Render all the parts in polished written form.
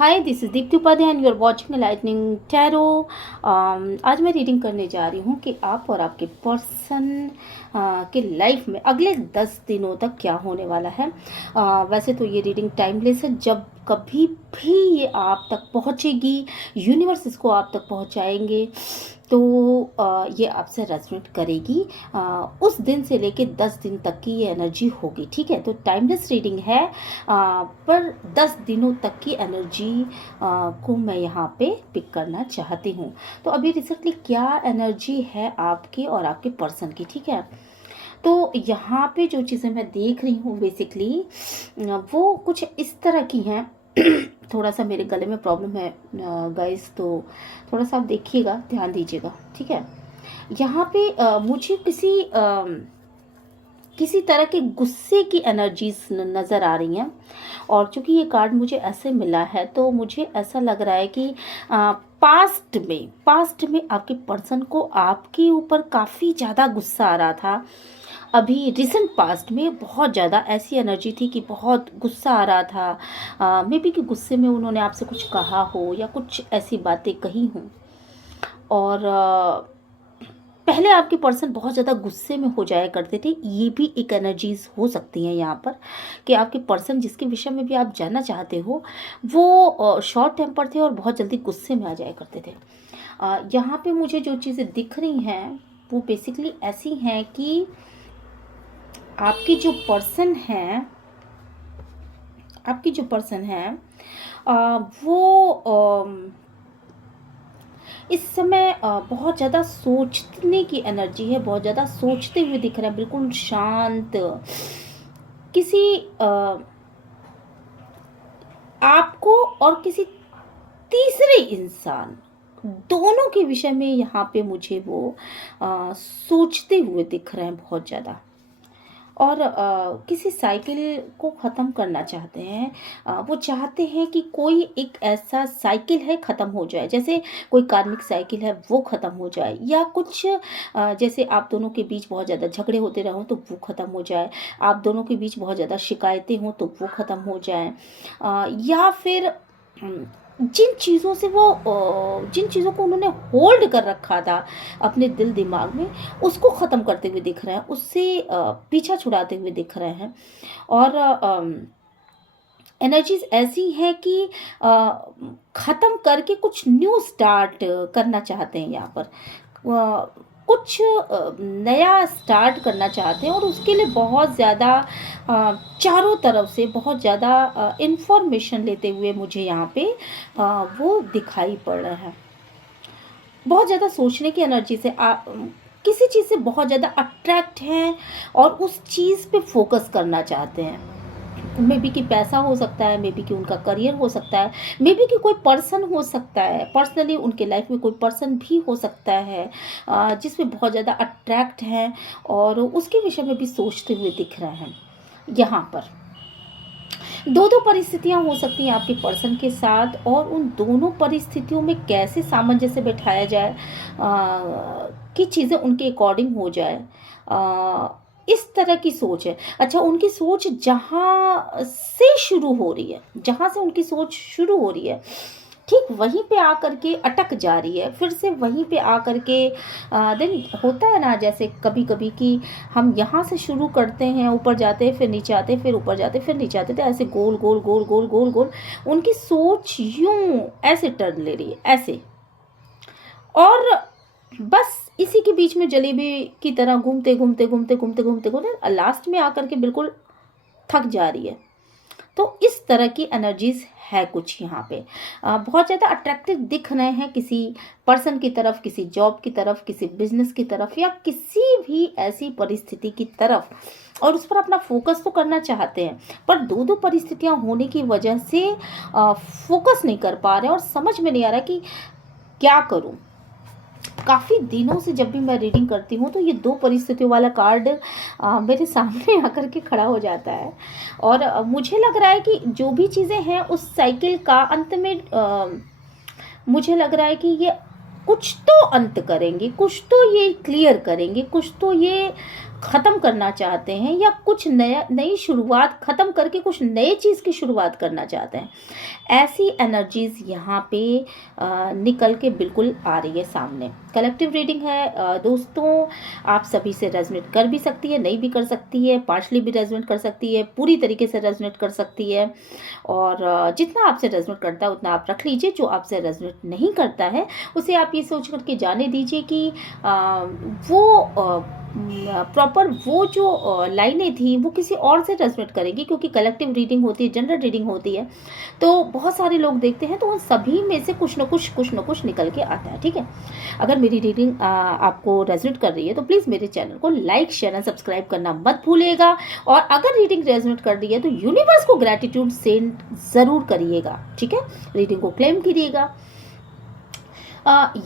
Hi, this is Deepti Upadhyay and you are watching lightning tarot. आज मैं reading करने जा रही हूँ कि आप और आपके पर्सन के लाइफ में अगले 10 दिनों तक क्या होने वाला है। वैसे तो ये रीडिंग टाइमलेस है, जब कभी भी ये आप तक पहुँचेगी, यूनिवर्स इसको आप तक पहुँचाएंगे तो ये आपसे रेजोनेट करेगी। उस दिन से लेके 10 दिन तक की ये एनर्जी होगी, ठीक है। तो टाइमलेस रीडिंग है, पर 10 दिनों तक की एनर्जी को मैं यहाँ पे पिक करना चाहती हूँ। तो अभी रिसेंटली क्या एनर्जी है आपकी और आपके पर्सन की, ठीक है। तो यहाँ पे जो चीज़ें मैं देख रही हूँ बेसिकली वो कुछ इस तरह की हैं। थोड़ा सा मेरे गले में प्रॉब्लम है गाइस, तो थोड़ा सा आप देखिएगा, ध्यान दीजिएगा, ठीक है। यहाँ पे मुझे किसी तरह के गुस्से की एनर्जीज नज़र आ रही हैं। और चूंकि ये कार्ड मुझे ऐसे मिला है तो मुझे ऐसा लग रहा है कि पास्ट में आपके पर्सन को आपके ऊपर काफ़ी ज़्यादा गुस्सा आ रहा था। अभी रिसेंट पास्ट में बहुत ज़्यादा ऐसी एनर्जी थी कि बहुत गुस्सा आ रहा था। मे बी कि गुस्से में उन्होंने आपसे कुछ कहा हो या कुछ ऐसी बातें कही हों। और पहले आपके पर्सन बहुत ज़्यादा गुस्से में हो जाया करते थे। ये भी एक एनर्जीज हो सकती हैं यहाँ पर कि आपके पर्सन जिसके विषय में भी आप जानना चाहते हो वो शॉर्ट टेम्पर थे और बहुत जल्दी गुस्से में आ जाया करते थे। यहाँ पे मुझे जो चीज़ें दिख रही हैं वो बेसिकली ऐसी हैं कि आपकी जो पर्सन है वो इस समय बहुत ज़्यादा सोचने की एनर्जी है, बहुत ज़्यादा सोचते हुए दिख रहा है, बिल्कुल शांत। किसी आपको और किसी तीसरे इंसान दोनों के विषय में यहाँ पे मुझे वो सोचते हुए दिख रहे हैं बहुत ज़्यादा। और किसी साइकिल को ख़त्म करना चाहते हैं। वो चाहते हैं कि कोई एक ऐसा साइकिल है ख़त्म हो जाए, जैसे कोई कार्मिक साइकिल है वो ख़त्म हो जाए, या कुछ जैसे आप दोनों के बीच बहुत ज़्यादा झगड़े होते रहो तो वो ख़त्म हो जाए, आप दोनों के बीच बहुत ज़्यादा शिकायतें हों तो वो ख़त्म हो जाए, या फिर जिन चीज़ों को उन्होंने होल्ड कर रखा था अपने दिल दिमाग में, उसको ख़त्म करते हुए दिख रहे हैं, उससे पीछा छुड़ाते हुए दिख रहे हैं। और एनर्जीज ऐसी हैं कि ख़त्म करके कुछ न्यू स्टार्ट करना चाहते हैं यहाँ पर। कुछ नया स्टार्ट करना चाहते हैं और उसके लिए बहुत ज़्यादा चारों तरफ से बहुत ज़्यादा इंफॉर्मेशन लेते हुए मुझे यहाँ पे वो दिखाई पड़ रहा है। बहुत ज़्यादा सोचने की एनर्जी से किसी चीज़ से बहुत ज़्यादा अट्रैक्ट हैं और उस चीज़ पे फोकस करना चाहते हैं। मे बी कि पैसा हो सकता है, मे बी कि उनका करियर हो सकता है, मे बी कि कोई पर्सन हो सकता है, पर्सनली उनके लाइफ में कोई पर्सन भी हो सकता है जिसमें बहुत ज़्यादा अट्रैक्ट हैं और उसके विषय में भी सोचते हुए दिख रहे हैं। यहाँ पर दो परिस्थितियां हो सकती हैं आपके पर्सन के साथ, और उन दोनों परिस्थितियों में कैसे सामंजस्य बैठाया जाए कि चीज़ें उनके अकॉर्डिंग हो जाए, इस तरह की सोच है। अच्छा, उनकी सोच जहाँ से उनकी सोच शुरू हो रही है, ठीक वहीं पे आकर के अटक जा रही है, फिर से वहीं पे आकर के देन होता है ना, जैसे कभी कभी कि हम यहाँ से शुरू करते हैं, ऊपर जाते हैं, फिर नीचे आते हैं, फिर ऊपर जाते हैं, फिर नीचे आते थे, ऐसे गोल गोल गोल गोल गोल गोल उनकी सोच यूं ऐसे टर्न ले रही है, ऐसे। और बस इसी के बीच में जलेबी की तरह घूमते घूमते घूमते घूमते घूमते घूमते लास्ट में आकर के बिल्कुल थक जा रही है। तो इस तरह की एनर्जीज है कुछ यहाँ पे। बहुत ज़्यादा अट्रैक्टिव दिख रहे हैं किसी पर्सन की तरफ, किसी जॉब की तरफ, किसी बिजनेस की तरफ, या किसी भी ऐसी परिस्थिति की तरफ, और उस पर अपना फोकस तो करना चाहते हैं, पर दो परिस्थितियाँ होने की वजह से फोकस नहीं कर पा रहे हैं और समझ में नहीं आ रहा कि क्या करूँ। काफ़ी दिनों से जब भी मैं रीडिंग करती हूँ तो ये दो परिस्थितियों वाला कार्ड मेरे सामने आकर के खड़ा हो जाता है। और मुझे लग रहा है कि जो भी चीज़ें हैं उस साइकिल का अंत में मुझे लग रहा है कि ये कुछ तो अंत करेंगे, कुछ तो ये क्लियर करेंगे, कुछ तो ये ख़त्म करना चाहते हैं या कुछ नई शुरुआत ख़त्म करके कुछ नए चीज़ की शुरुआत करना चाहते हैं, ऐसी एनर्जीज़ यहाँ पे निकल के बिल्कुल आ रही है सामने। कलेक्टिव रीडिंग है दोस्तों, आप सभी से रेजोनेट कर भी सकती है, नहीं भी कर सकती है, पार्शली भी रेजोनेट कर सकती है, पूरी तरीके से रेजोनेट कर सकती है। और जितना आपसे रेजोनेट करता है उतना आप रख लीजिए, जो आपसे रेजोनेट नहीं करता है उसे आप ये सोच करके जाने दीजिए कि वो प्रॉपर वो जो लाइनें थी वो किसी और से रेजोनेट करेंगी, क्योंकि कलेक्टिव रीडिंग होती है, जनरल रीडिंग होती है, तो बहुत सारे लोग देखते हैं, तो उन सभी में से कुछ न कुछ निकल के आता है। ठीक है, अगर मेरी रीडिंग आपको रेजोनेट कर रही है तो प्लीज़ मेरे चैनल को लाइक शेयर एंड सब्सक्राइब करना मत भूलिएगा। और अगर रीडिंग रेजोनेट कर रही है तो यूनिवर्स को ग्रैटिट्यूड सेंड ज़रूर करिएगा। ठीक है, रीडिंग को क्लेम कीजिएगा।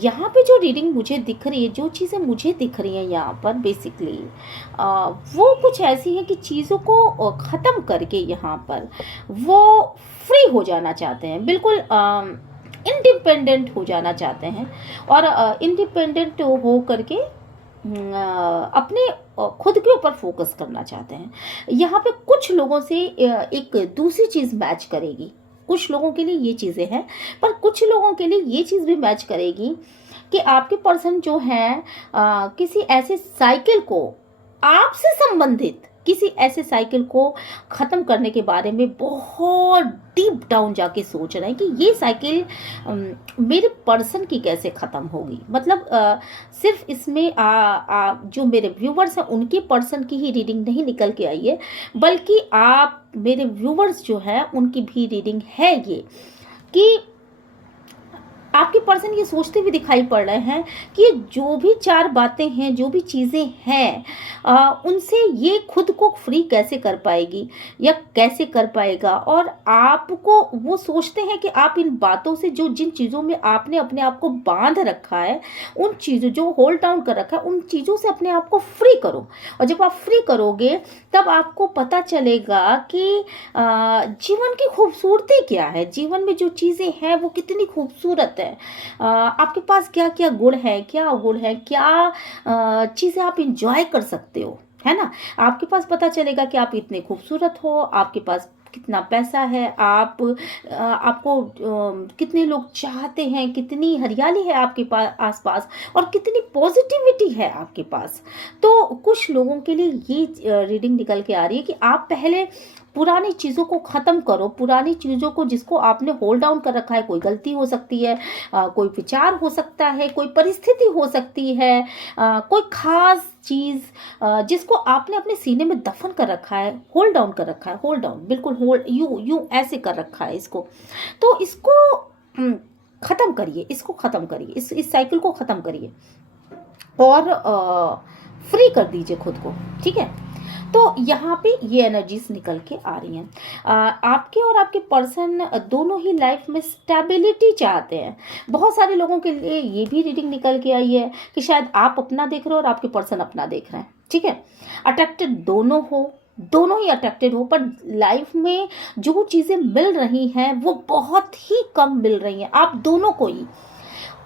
यहाँ पे जो रीडिंग मुझे दिख रही है, जो चीज़ें मुझे दिख रही हैं यहाँ पर बेसिकली वो कुछ ऐसी हैं कि चीज़ों को ख़त्म करके यहाँ पर वो फ्री हो जाना चाहते हैं, बिल्कुल इंडिपेंडेंट हो जाना चाहते हैं। और इंडिपेंडेंट हो करके अपने खुद के ऊपर फोकस करना चाहते हैं। यहाँ पे कुछ लोगों से एक दूसरी चीज़ मैच करेगी, कुछ लोगों के लिए ये चीज़ें हैं, पर कुछ लोगों के लिए ये चीज़ भी मैच करेगी कि आपके पर्सन जो है किसी ऐसे साइकिल को, आपसे संबंधित किसी ऐसे साइकिल को ख़त्म करने के बारे में बहुत डीप डाउन जाके सोच रहे हैं कि ये साइकिल मेरे पर्सन की कैसे ख़त्म होगी। मतलब सिर्फ इसमें जो मेरे व्यूवर्स हैं उनके पर्सन की ही रीडिंग नहीं निकल के आई है, बल्कि आप मेरे व्यूवर्स जो हैं उनकी भी रीडिंग है ये, कि आपके पर्सन ये सोचते हुए दिखाई पड़ रहे हैं कि जो भी चार बातें हैं, जो भी चीज़ें हैं, उनसे ये खुद को फ्री कैसे कर पाएगी या कैसे कर पाएगा। और आपको वो सोचते हैं कि आप इन बातों से, जो जिन चीज़ों में आपने अपने आप को बांध रखा है, उन चीज़ों जो होल्ड डाउन कर रखा है, उन चीज़ों से अपने आप को फ्री करो। और जब आप फ्री करोगे तब आपको पता चलेगा कि जीवन की खूबसूरती क्या है, जीवन में जो चीज़ें हैं वो कितनी खूबसूरत है। आपके पास क्या क्या गुण है, क्या अवगुण है, क्या चीज़ें आप इंजॉय कर सकते हो, है ना। आपके पास पता चलेगा कि आप इतने खूबसूरत हो, आपके पास कितना पैसा है, आपको कितने लोग चाहते हैं, कितनी हरियाली है आपके पास आसपास, और कितनी पॉजिटिविटी है आपके पास। तो कुछ लोगों के लिए ये रीडिंग निकल के आ रही है कि आप पहले पुरानी चीज़ों को ख़त्म करो, पुरानी चीज़ों को जिसको आपने होल्ड डाउन कर रखा है, कोई गलती हो सकती है, कोई विचार हो सकता है, कोई परिस्थिति हो सकती है, कोई ख़ास चीज़ जिसको आपने अपने सीने में दफन कर रखा है, होल्ड डाउन कर रखा है, होल्ड डाउन बिल्कुल होल्ड यूं ऐसे कर रखा है इसको, तो इसको ख़त्म करिए, इसको ख़त्म करिए, इस साइकिल को ख़त्म करिए और फ्री कर दीजिए खुद को। ठीक है, तो यहाँ पे ये एनर्जीज निकल के आ रही हैं। आपके और आपके पर्सन दोनों ही लाइफ में स्टेबिलिटी चाहते हैं। बहुत सारे लोगों के लिए ये भी रीडिंग निकल के आई है कि शायद आप अपना देख रहे हो और आपके पर्सन अपना देख रहे हैं। ठीक है, अट्रैक्टेड दोनों हो, दोनों ही अट्रैक्टेड हो, पर लाइफ में जो चीज़ें मिल रही हैं वो बहुत ही कम मिल रही हैं आप दोनों को ही।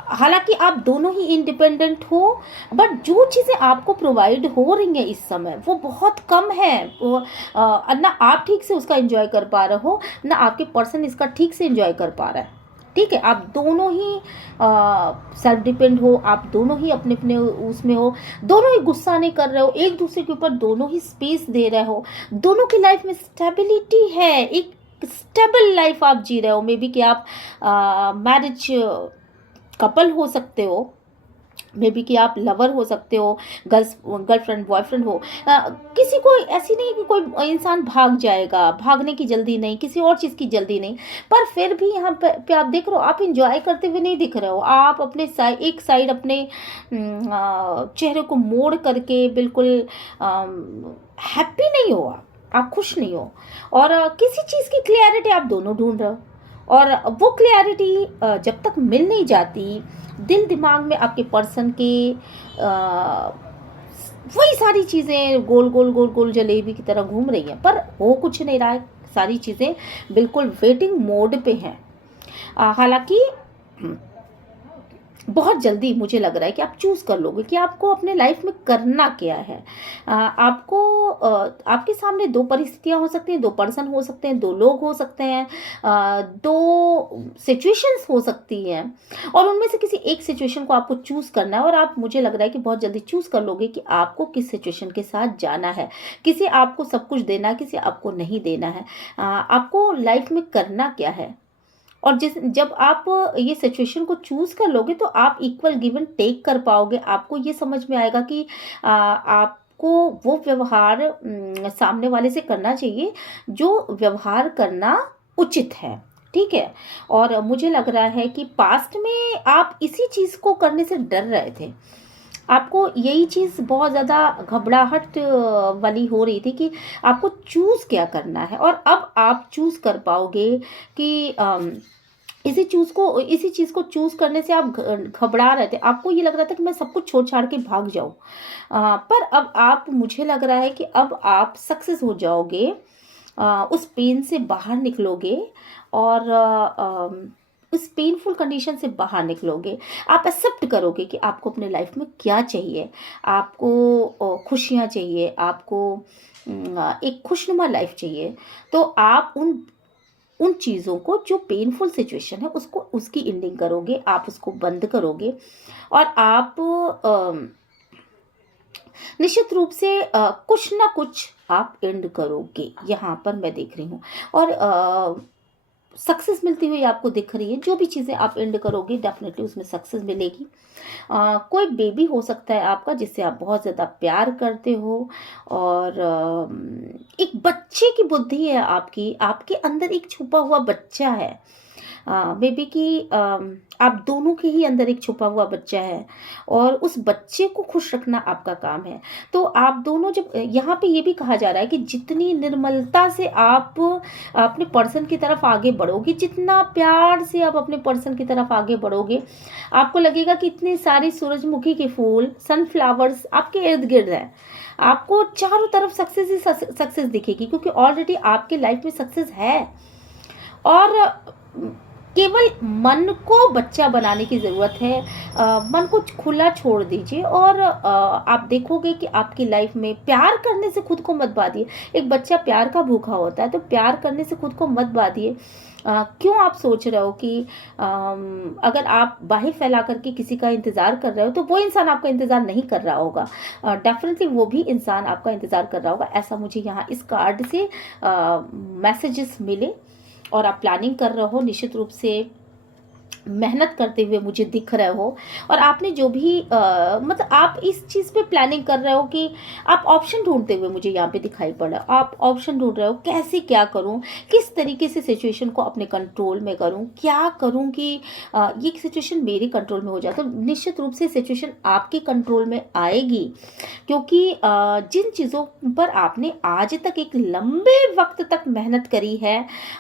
हालांकि आप दोनों ही इंडिपेंडेंट हो, बट जो चीज़ें आपको प्रोवाइड हो रही हैं इस समय वो बहुत कम है। ना आप ठीक से उसका एंजॉय कर पा रहे हो, ना आपके पर्सन इसका ठीक से एंजॉय कर पा रहा है। ठीक है, आप दोनों ही सेल्फ डिपेंड हो, आप दोनों ही अपने अपने उसमें हो, दोनों ही गुस्सा नहीं कर रहे हो, एक दूसरे के ऊपर दोनों ही स्पेस दे रहे हो, दोनों की लाइफ में स्टेबिलिटी है, एक स्टेबल लाइफ आप जी रहे हो। मे बी कि आप मैरिज कपल हो सकते हो, मे बी कि आप लवर हो सकते हो, गर्लफ्रेंड बॉयफ्रेंड हो। किसी को ऐसी नहीं कि कोई इंसान भाग जाएगा, भागने की जल्दी नहीं, किसी और चीज़ की जल्दी नहीं, पर फिर भी यहाँ पे आप देख रहे हो, आप इंजॉय करते हुए नहीं दिख रहे हो। आप अपने एक साइड अपने चेहरे को मोड़ करके बिल्कुल हैप्पी नहीं हो, आप खुश नहीं हो, और किसी चीज़ की क्लियरिटी आप दोनों ढूंढ रहे हो। और वो क्लैरिटी जब तक मिल नहीं जाती, दिल दिमाग में आपके पर्सन के वही सारी चीज़ें गोल गोल गोल गोल जलेबी की तरह घूम रही हैं, पर हो कुछ नहीं रहा है। सारी चीज़ें बिल्कुल वेटिंग मोड पे हैं। हालांकि बहुत जल्दी मुझे लग रहा है कि आप चूज़ कर लोगे कि आपको अपने लाइफ में करना क्या है। आपको आपके सामने 2 परिस्थितियाँ हो सकती हैं, 2 पर्सन हो सकते हैं, 2 लोग हो सकते हैं, 2 सिचुएशंस हो सकती हैं और उनमें से किसी एक सिचुएशन को आपको चूज़ करना है और आप मुझे लग रहा है कि बहुत जल्दी चूज़ कर लोगे कि आपको किस सिचुएशन के साथ जाना है। किसे आपको सब कुछ देना है, किसे आपको नहीं देना है। आपको लाइफ में करना क्या है? और जब आप ये सिचुएशन को चूज़ कर लोगे तो आप इक्वल गिव एंड टेक कर पाओगे। आपको ये समझ में आएगा कि आपको वो व्यवहार सामने वाले से करना चाहिए जो व्यवहार करना उचित है। ठीक है? और मुझे लग रहा है कि पास्ट में आप इसी चीज़ को करने से डर रहे थे। आपको यही चीज़ बहुत ज़्यादा घबराहट वाली हो रही थी कि आपको चूज़ क्या करना है और अब आप चूज़ कर पाओगे कि इसी चीज़ को चूज़ करने से आप घबरा रहे थे। आपको ये लग रहा था कि मैं सब कुछ छोड़-छाड़ के भाग जाऊँ। पर अब आप मुझे लग रहा है कि अब आप सक्सेस हो जाओगे। उस पेन से बाहर निकलोगे और उस पेनफुल कंडीशन से बाहर निकलोगे। आप एक्सेप्ट करोगे कि आपको अपने लाइफ में क्या चाहिए। आपको खुशियाँ चाहिए, आपको एक खुशनुमा लाइफ चाहिए। तो आप उन उन चीज़ों को जो पेनफुल सिचुएशन है उसको उसकी एंडिंग करोगे, आप उसको बंद करोगे और आप निश्चित रूप से कुछ ना कुछ आप एंड करोगे, यहाँ पर मैं देख रही हूँ। और सक्सेस मिलती हुई आपको दिख रही है। जो भी चीज़ें आप एंड करोगे डेफिनेटली उसमें सक्सेस मिलेगी। कोई बेबी हो सकता है आपका जिससे आप बहुत ज़्यादा प्यार करते हो और एक बच्चे की बुद्धि है आपकी, आपके अंदर एक छुपा हुआ बच्चा है। बेबी की आप दोनों के ही अंदर एक छुपा हुआ बच्चा है और उस बच्चे को खुश रखना आपका काम है। तो आप दोनों जब यहाँ पे ये भी कहा जा रहा है कि जितनी निर्मलता से आप अपने पर्सन की तरफ आगे बढ़ोगे, जितना प्यार से आप अपने पर्सन की तरफ आगे बढ़ोगे, आपको लगेगा कि इतने सारे सूरजमुखी के फूल, सनफ्लावर्स आपके इर्द गिर्द हैं। आपको चारों तरफ सक्सेस ही सक्सेस दिखेगी क्योंकि ऑलरेडी आपके लाइफ में सक्सेस है। और केवल मन को बच्चा बनाने की ज़रूरत है। मन को खुला छोड़ दीजिए और आप देखोगे कि आपकी लाइफ में प्यार करने से खुद को मत बांधिए। एक बच्चा प्यार का भूखा होता है तो प्यार करने से खुद को मत बांधिए। क्यों आप सोच रहे हो कि अगर आप बाहें फैला करके किसी का इंतज़ार कर रहे हो तो वो इंसान आपका इंतज़ार नहीं कर रहा होगा। डेफिनेटली वो भी इंसान आपका इंतज़ार कर रहा होगा। ऐसा मुझे यहाँ इस कार्ड से मैसेजेस मिले और आप प्लानिंग कर रहे हो, निश्चित रूप से मेहनत करते हुए मुझे दिख रहे हो। और आपने जो भी मतलब आप इस चीज़ पे प्लानिंग कर रहे हो कि आप ऑप्शन ढूंढते हुए मुझे यहाँ पे दिखाई पड़ा। आप ऑप्शन ढूंढ रहे हो कैसे क्या करूँ, किस तरीके से सिचुएशन को अपने कंट्रोल में करूँ, क्या करूँ कि ये सिचुएशन मेरे कंट्रोल में हो जाए। तो निश्चित रूप से सिचुएशन आपके कंट्रोल में आएगी क्योंकि जिन चीज़ों पर आपने आज तक एक लंबे वक्त तक मेहनत करी है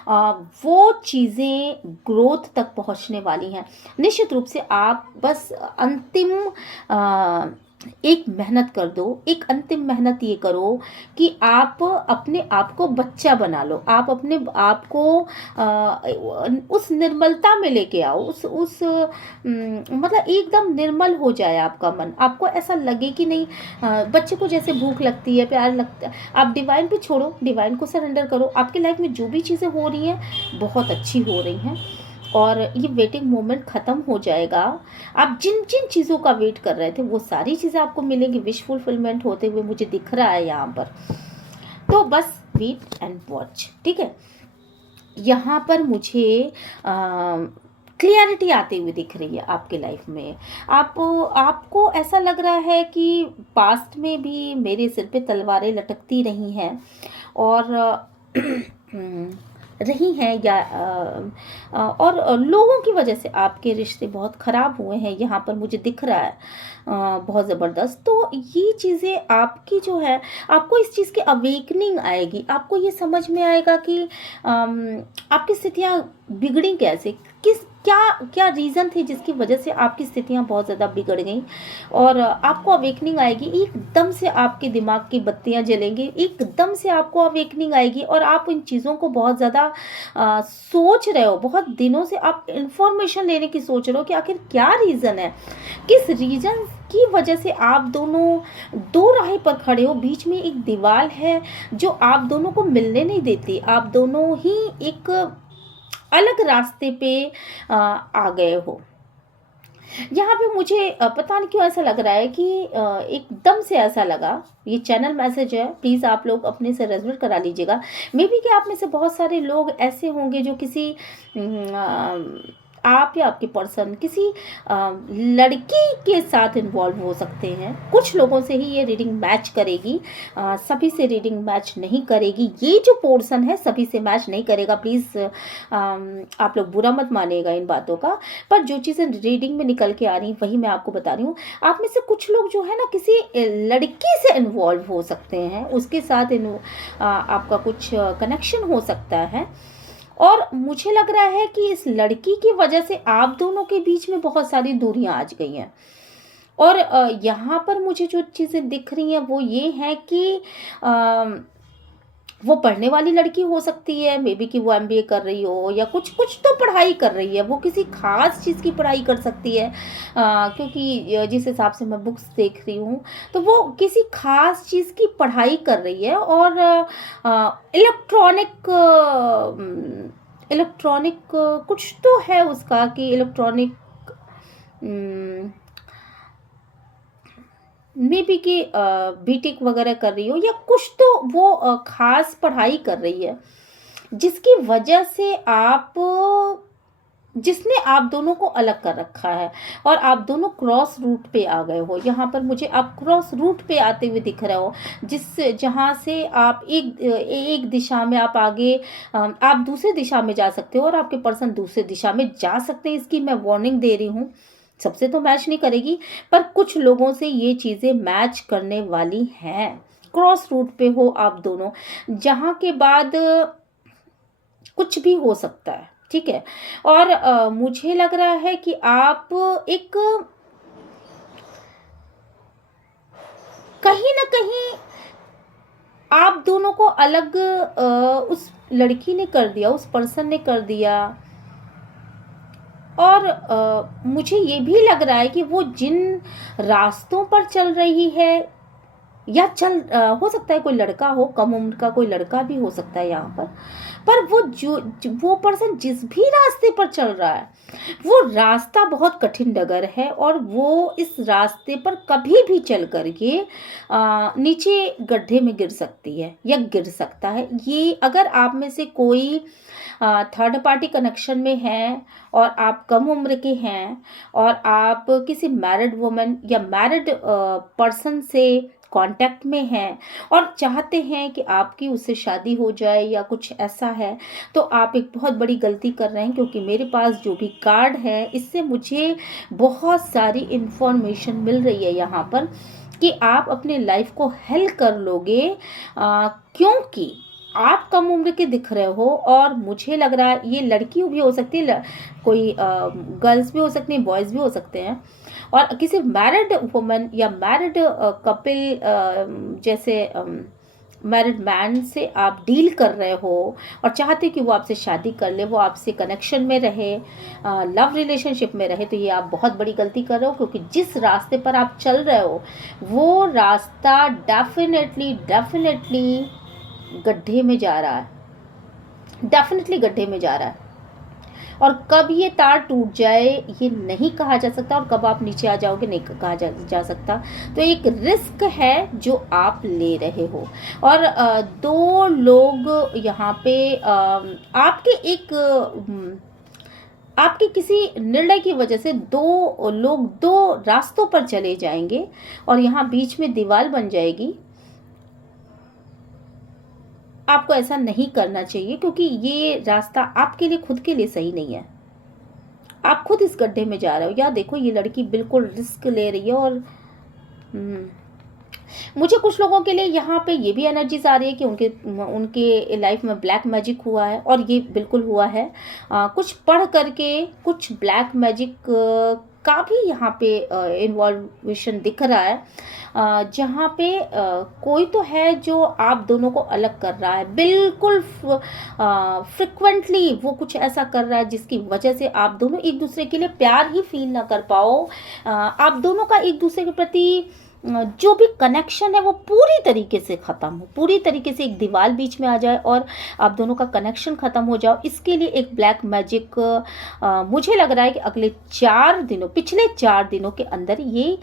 वो चीज़ें ग्रोथ तक पहुंचने वाली हैं। निश्चित रूप से आप बस अंतिम एक मेहनत कर दो। एक अंतिम मेहनत ये करो कि आप अपने आप को बच्चा बना लो। आप अपने आप को उस निर्मलता में लेके आओ। मतलब एकदम निर्मल हो जाए आपका मन। आपको ऐसा लगे कि नहीं बच्चे को जैसे भूख लगती है, प्यार लगता है, आप डिवाइन पे छोड़ो, डिवाइन को सरेंडर करो। आपकी लाइफ में जो भी चीज़ें हो रही हैं बहुत अच्छी हो रही हैं और ये वेटिंग मोमेंट ख़त्म हो जाएगा। आप जिन जिन चीज़ों का वेट कर रहे थे वो सारी चीज़ें आपको मिलेंगी। विश फुलफिलमेंट होते हुए मुझे दिख रहा है यहाँ पर। तो बस वेट एंड वॉच। ठीक है, यहाँ पर मुझे क्लियरिटी आते हुए दिख रही है आपके लाइफ में। आपको ऐसा लग रहा है कि पास्ट में भी मेरे सिर पे तलवारें लटकती रही हैं और रही हैं या और लोगों की वजह से आपके रिश्ते बहुत ख़राब हुए हैं, यहाँ पर मुझे दिख रहा है बहुत ज़बरदस्त। तो ये चीज़ें आपकी जो है, आपको इस चीज़ की अवेकनिंग आएगी। आपको ये समझ में आएगा कि आपकी स्थितियाँ बिगड़ी कैसे, क्या क्या रीज़न थे जिसकी वजह से आपकी स्थितियाँ बहुत ज़्यादा बिगड़ गईं और आपको अवेकनिंग आएगी, एकदम से आपके दिमाग की बत्तियाँ जलेंगी, एकदम से आपको अवेकनिंग आएगी और आप इन चीज़ों को बहुत ज़्यादा सोच रहे हो, बहुत दिनों से आप इंफॉर्मेशन लेने की सोच रहे हो कि आखिर क्या रीज़न है, किस रीज़न की वजह से आप दोनों दो राह पर खड़े हो, बीच में एक दीवार है जो आप दोनों को मिलने नहीं देती, आप दोनों ही एक अलग रास्ते पे आ गए हो। यहाँ पे मुझे पता नहीं क्यों ऐसा लग रहा है कि एकदम से ऐसा लगा, ये चैनल मैसेज है, प्लीज़ आप लोग अपने से रेजोनेट करा लीजिएगा। मे बी कि आप में से बहुत सारे लोग ऐसे होंगे जो किसी आप या आपके पर्सन किसी लड़की के साथ इन्वॉल्व हो सकते हैं। कुछ लोगों से ही ये रीडिंग मैच करेगी, सभी से रीडिंग मैच नहीं करेगी। ये जो पोर्शन है सभी से मैच नहीं करेगा, प्लीज़ आप लोग बुरा मत मानिएगा इन बातों का। पर जो चीज़ें रीडिंग में निकल के आ रही वही मैं आपको बता रही हूँ। आप में से कुछ लोग जो है ना किसी लड़की से इन्वॉल्व हो सकते हैं, उसके साथ आपका कुछ कनेक्शन हो सकता है और मुझे लग रहा है कि इस लड़की की वजह से आप दोनों के बीच में बहुत सारी दूरियां आ गई हैं। और यहाँ पर मुझे जो चीज़ें दिख रही हैं वो ये है कि वो पढ़ने वाली लड़की हो सकती है, मे बी कि वो एमबीए कर रही हो या कुछ कुछ तो पढ़ाई कर रही है, वो किसी खास चीज़ की पढ़ाई कर सकती है। क्योंकि जिस हिसाब से मैं बुक्स देख रही हूँ तो वो किसी खास चीज़ की पढ़ाई कर रही है और इलेक्ट्रॉनिक इलेक्ट्रॉनिक कुछ तो है उसका कि इलेक्ट्रॉनिक मे बी कि बीटेक वगैरह कर रही हो या कुछ तो वो खास पढ़ाई कर रही है जिसकी वजह से जिसने आप दोनों को अलग कर रखा है और आप दोनों क्रॉस रूट पे आ गए हो। यहाँ पर मुझे आप क्रॉस रूट पे आते हुए दिख रहे हो, जहाँ से आप एक दिशा में आप आगे आप दूसरी दिशा में जा सकते हो और आपके पर्सन दूसरी दिशा में जा सकते हैं। इसकी मैं वार्निंग दे रही हूँ। सबसे तो मैच नहीं करेगी पर कुछ लोगों से ये चीज़ें मैच करने वाली हैं। क्रॉस रूट पे हो आप दोनों, जहाँ के बाद कुछ भी हो सकता है, ठीक है। और मुझे लग रहा है कि आप एक कहीं ना कहीं आप दोनों को अलग उस लड़की ने कर दिया, उस पर्सन ने कर दिया। और मुझे ये भी लग रहा है कि वो जिन रास्तों पर चल रही है या हो सकता है कोई लड़का हो, कम उम्र का कोई लड़का भी हो सकता है यहाँ पर वो पर्सन जिस भी रास्ते पर चल रहा है वो रास्ता बहुत कठिन डगर है और वो इस रास्ते पर कभी भी चल करके नीचे गड्ढे में गिर सकती है या गिर सकता है। ये अगर आप में से कोई थर्ड पार्टी कनेक्शन में है और आप कम उम्र के हैं और आप किसी मैरिड वुमन या मैरिड पर्सन से कांटेक्ट में हैं और चाहते हैं कि आपकी उससे शादी हो जाए या कुछ ऐसा है, तो आप एक बहुत बड़ी गलती कर रहे हैं। क्योंकि मेरे पास जो भी कार्ड है इससे मुझे बहुत सारी इन्फॉर्मेशन मिल रही है यहाँ पर कि आप अपने लाइफ को हेल कर लोगे, क्योंकि आप कम उम्र के दिख रहे हो और मुझे लग रहा है ये लड़की भी हो सकती है, कोई गर्ल्स भी हो सकती हैं, बॉयज़ भी हो सकते हैं और किसी मैरिड वुमन या मैरिड कपिल जैसे मैरिड मैन से आप डील कर रहे हो और चाहते कि वो आपसे शादी कर ले, वो आपसे कनेक्शन में रहे, लव रिलेशनशिप में रहे। तो ये आप बहुत बड़ी गलती कर रहे हो, क्योंकि जिस रास्ते पर आप चल रहे हो वो रास्ता डेफिनेटली गड्ढे में जा रहा है, डेफिनेटली गड्ढे में जा रहा है। और कब ये तार टूट जाए ये नहीं कहा जा सकता और कब आप नीचे आ जाओगे नहीं कहा जा सकता। तो एक रिस्क है जो आप ले रहे हो। और दो लोग यहाँ पे आपके किसी निर्णय की वजह से दो लोग दो रास्तों पर चले जाएंगे और यहाँ बीच में दीवार बन जाएगी। आपको ऐसा नहीं करना चाहिए, क्योंकि ये रास्ता आपके लिए खुद के लिए सही नहीं है। आप खुद इस गड्ढे में जा रहे हो। या देखो ये लड़की बिल्कुल रिस्क ले रही है और मुझे कुछ लोगों के लिए यहाँ पे ये भी एनर्जीज आ रही है कि उनके उनके लाइफ में ब्लैक मैजिक हुआ है, और ये बिल्कुल हुआ है। कुछ पढ़ करके कुछ ब्लैक मैजिक का भी यहाँ पे इन्वॉल्वेशन दिख रहा है, जहाँ पे कोई तो है जो आप दोनों को अलग कर रहा है, बिल्कुल फ्रिक्वेंटली वो कुछ ऐसा कर रहा है जिसकी वजह से आप दोनों एक दूसरे के लिए प्यार ही फील ना कर पाओ। आप दोनों का एक दूसरे के प्रति जो भी कनेक्शन है वो पूरी तरीके से ख़त्म हो, पूरी तरीके से एक दीवार बीच में आ जाए और आप दोनों का कनेक्शन ख़त्म हो जाओ। इसके लिए एक ब्लैक मैजिक मुझे लग रहा है कि अगले 4 दिनों, पिछले 4 दिनों के अंदर ये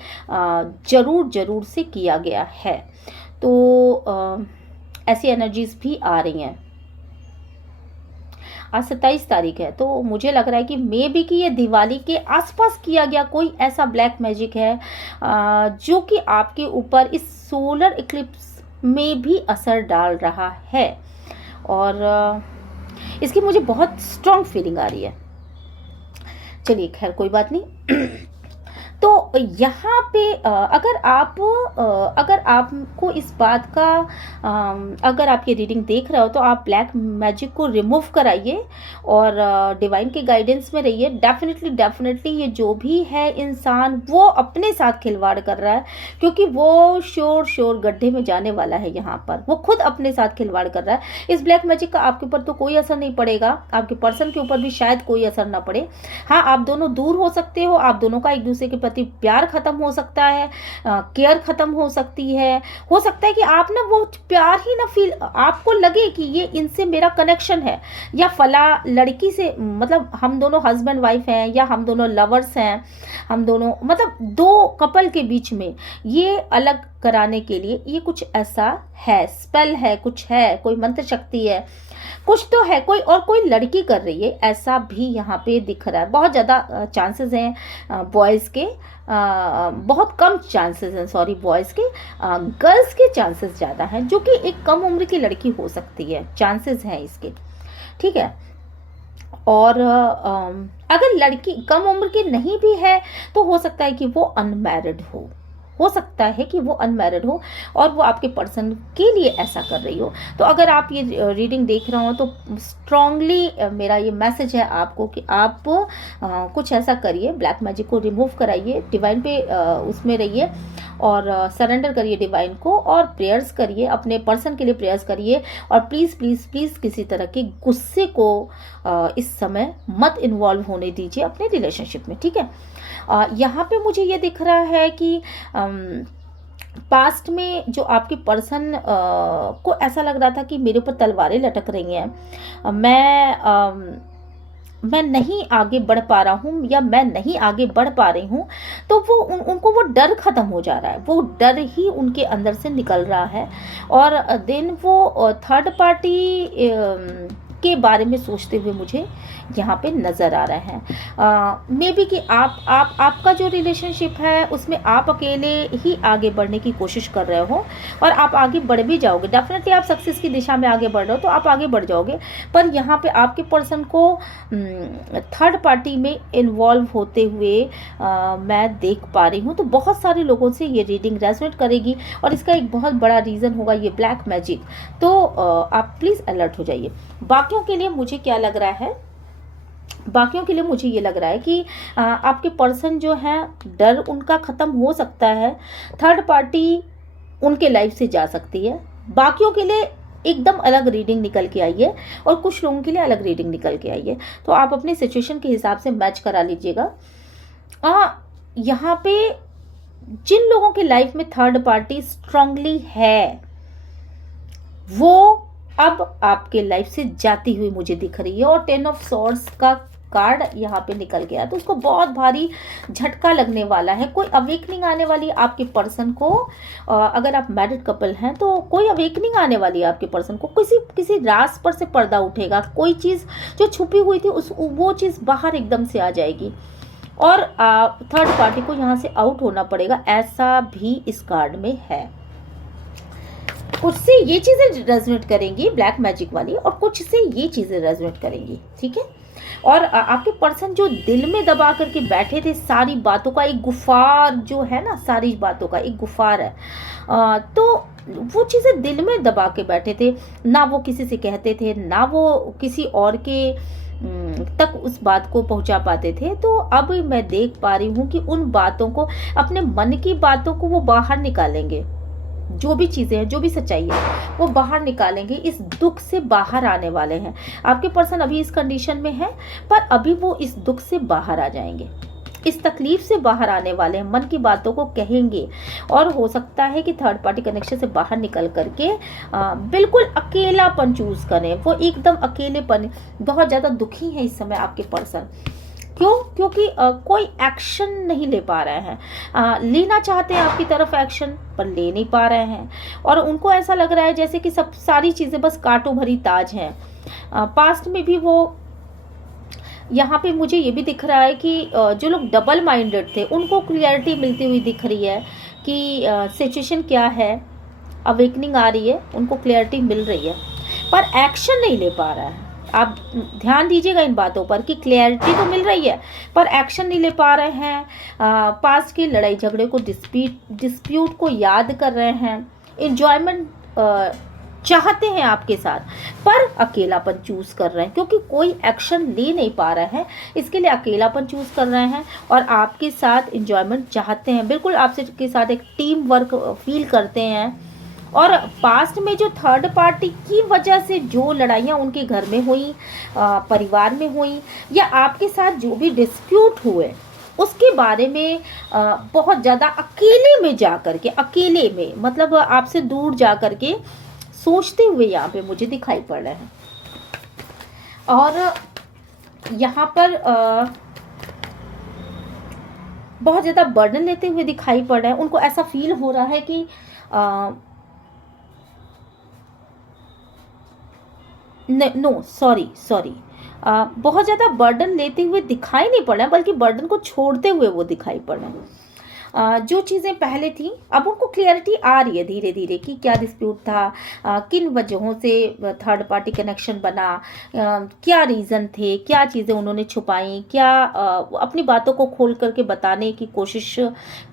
ज़रूर से किया गया है। तो ऐसी एनर्जीज भी आ रही हैं। आज 27 तारीख है, तो मुझे लग रहा है कि मे बी कि ये दिवाली के आसपास किया गया कोई ऐसा ब्लैक मैजिक है जो कि आपके ऊपर इस सोलर इक्लिप्स में भी असर डाल रहा है, और इसकी मुझे बहुत स्ट्रॉन्ग फीलिंग आ रही है। चलिए खैर कोई बात नहीं। तो यहाँ पे अगर आपको इस बात का अगर आप ये रीडिंग देख रहे हो तो आप ब्लैक मैजिक को रिमूव कराइए और डिवाइन के गाइडेंस में रहिए। डेफिनेटली ये जो भी है इंसान वो अपने साथ खिलवाड़ कर रहा है, क्योंकि वो श्योर गड्ढे में जाने वाला है। यहाँ पर वो खुद अपने साथ खिलवाड़ कर रहा है। इस ब्लैक मैजिक का आपके ऊपर तो कोई असर नहीं पड़ेगा, आपके पर्सन के ऊपर भी शायद कोई असर ना पड़े। हाँ, आप दोनों दूर हो सकते हो, आप दोनों का एक दूसरे के प्रति प्यार खत्म हो सकता है, केयर खत्म हो सकती है। हो सकता है कि आप ना वो प्यार ही ना फील, आपको लगे कि ये इनसे मेरा कनेक्शन है, या फला लड़की से, मतलब हम दोनों हस्बैंड वाइफ हैं, या हम दोनों लवर्स हैं, हम दोनों मतलब 2 कपल के बीच में ये अलग कराने के लिए ये कुछ ऐसा है, स्पेल है, कुछ है, कोई मंत्र शक्ति है, कुछ तो है, कोई लड़की कर रही है, ऐसा भी यहाँ पे दिख रहा है। बहुत ज़्यादा चांसेस हैं बॉयज़ के, बहुत कम चांसेस हैं सॉरी बॉयज़ के, गर्ल्स के चांसेस ज़्यादा हैं, जो कि एक कम उम्र की लड़की हो सकती है, चांसेस हैं इसके, ठीक है। और अगर लड़की कम उम्र की नहीं भी है तो हो सकता है कि वो अनमैरिड हो सकता है कि वो अनमैरिड हो और वो आपके पर्सन के लिए ऐसा कर रही हो। तो अगर आप ये रीडिंग देख रहे हो तो स्ट्रांगली मेरा ये मैसेज है आपको कि आप कुछ ऐसा करिए, ब्लैक मैजिक को रिमूव कराइए, डिवाइन पे उसमें रहिए और सरेंडर करिए डिवाइन को, और प्रेयर्स करिए, अपने पर्सन के लिए प्रेयर्स करिए। और प्लीज़ किसी तरह के गुस्से को इस समय मत इन्वॉल्व होने दीजिए अपने रिलेशनशिप में, ठीक है। यहाँ पे मुझे ये दिख रहा है कि पास्ट में जो आपके पर्सन को ऐसा लग रहा था कि मेरे ऊपर तलवारें लटक रही हैं, मैं नहीं आगे बढ़ पा रहा हूँ या मैं नहीं आगे बढ़ पा रही हूँ, तो वो उनको वो डर खत्म हो जा रहा है, वो डर ही उनके अंदर से निकल रहा है। और देन वो थर्ड पार्टी के बारे में सोचते हुए मुझे यहाँ पे नज़र आ रहा है। मे बी कि आपका जो रिलेशनशिप है उसमें आप अकेले ही आगे बढ़ने की कोशिश कर रहे हो, और आप आगे बढ़ भी जाओगे, डेफिनेटली आप सक्सेस की दिशा में आगे बढ़ रहे हो तो आप आगे बढ़ जाओगे। पर यहाँ पे आपके पर्सन को थर्ड पार्टी में इन्वॉल्व होते हुए मैं देख पा रही हूँ। तो बहुत सारे लोगों से ये रीडिंग रेजोनेट करेगी और इसका एक बहुत बड़ा रीज़न होगा ये ब्लैक मैजिक। तो आप प्लीज़ अलर्ट हो जाइए। बाकियों के लिए मुझे क्या लग रहा है, बाकियों के लिए मुझे ये लग रहा है कि आपके पर्सन जो है डर उनका ख़त्म हो सकता है, थर्ड पार्टी उनके लाइफ से जा सकती है। बाकियों के लिए एकदम अलग रीडिंग निकल के आई है और कुछ लोगों के लिए अलग रीडिंग निकल के आई है। तो आप अपने सिचुएशन के हिसाब से मैच करा लीजिएगा। यहाँ पे जिन लोगों के लाइफ में थर्ड पार्टी स्ट्रांगली है वो अब आपके लाइफ से जाती हुई मुझे दिख रही है, और 10 ऑफ सॉर्ड्स का कार्ड यहाँ पे निकल गया, तो उसको बहुत भारी झटका लगने वाला है। कोई अवेकनिंग आने वाली है आपके पर्सन को। अगर आप मैरिड कपल हैं तो कोई अवेकनिंग आने वाली है आपके पर्सन को, किसी राज पर से पर्दा उठेगा, कोई चीज़ जो छुपी हुई थी वो चीज़ बाहर एकदम से आ जाएगी, और थर्ड पार्टी को यहाँ से आउट होना पड़ेगा, ऐसा भी इस कार्ड में है। कुछ से ये चीज़ें रेजोनेट करेंगी ब्लैक मैजिक वाली, और कुछ से ये चीज़ें रेजोनेट करेंगी, ठीक है। और आपके पर्सन जो दिल में दबा करके बैठे थे, सारी बातों का एक गुफार जो है ना, सारी बातों का एक गुफार है। तो वो चीज़ें दिल में दबा के बैठे थे, ना वो किसी से कहते थे, ना वो किसी और के तक उस बात को पहुंचा पाते थे। तो अब मैं देख पा रही हूँ कि उन बातों को, अपने मन की बातों को वो बाहर निकालेंगे। जो भी चीज़ें हैं, जो भी सच्चाई है, वो बाहर निकालेंगे, इस दुख से बाहर आने वाले हैं। आपके पर्सन अभी इस कंडीशन में है, पर अभी वो इस दुख से बाहर आ जाएंगे, इस तकलीफ से बाहर आने वाले हैं, मन की बातों को कहेंगे। और हो सकता है कि थर्ड पार्टी कनेक्शन से बाहर निकल करके बिल्कुल अकेलापन चूज करें। वो एकदम अकेलेपन, बहुत ज़्यादा दुखी है इस समय आपके पर्सन। क्यों? क्योंकि कोई एक्शन नहीं ले पा रहे हैं। लेना चाहते हैं आपकी तरफ एक्शन, पर ले नहीं पा रहे हैं। और उनको ऐसा लग रहा है जैसे कि सब सारी चीज़ें बस कांटों भरी ताज हैं। पास्ट में भी वो, यहाँ पे मुझे ये भी दिख रहा है कि जो लोग डबल माइंडेड थे, उनको क्लियरिटी मिलती हुई दिख रही है कि सिचुएशन क्या है, अवेकनिंग आ रही है, उनको क्लियरिटी मिल रही है, पर एक्शन नहीं ले पा रहा है। आप ध्यान दीजिएगा इन बातों पर कि क्लियरिटी तो मिल रही है, पर एक्शन नहीं ले पा रहे हैं। पास्ट की लड़ाई झगड़े को, डिस्प्यूट को याद कर रहे हैं, एंजॉयमेंट चाहते हैं आपके साथ, पर अकेलापन चूज कर रहे हैं, क्योंकि कोई एक्शन ले नहीं पा रहे हैं, इसके लिए अकेलापन चूज कर रहे हैं। और आपके साथ एंजॉयमेंट चाहते हैं, बिल्कुल आपसे के साथ एक टीम वर्क फील करते हैं। और पास्ट में जो थर्ड पार्टी की वजह से जो लड़ाइयाँ उनके घर में हुई, परिवार में हुई, या आपके साथ जो भी डिस्प्यूट हुए, उसके बारे में बहुत ज़्यादा अकेले में जा कर के, अकेले में मतलब आपसे दूर जा कर के सोचते हुए यहाँ पे मुझे दिखाई पड़ रहे हैं। और यहाँ पर बहुत ज़्यादा बर्डन लेते हुए दिखाई पड़ रहे हैं। उनको ऐसा फील हो रहा है कि नो सॉरी, बहुत ज़्यादा बर्डन लेते हुए दिखाई नहीं पड़ रहे हैं, बल्कि बर्डन को छोड़ते हुए वो दिखाई पड़ रहे हैं। जो चीज़ें पहले थी, अब उनको क्लियरिटी आ रही है धीरे धीरे कि क्या डिस्प्यूट था, किन वजहों से थर्ड पार्टी कनेक्शन बना, क्या रीज़न थे, क्या चीज़ें उन्होंने छुपाई, क्या अपनी बातों को खोल करके बताने की कोशिश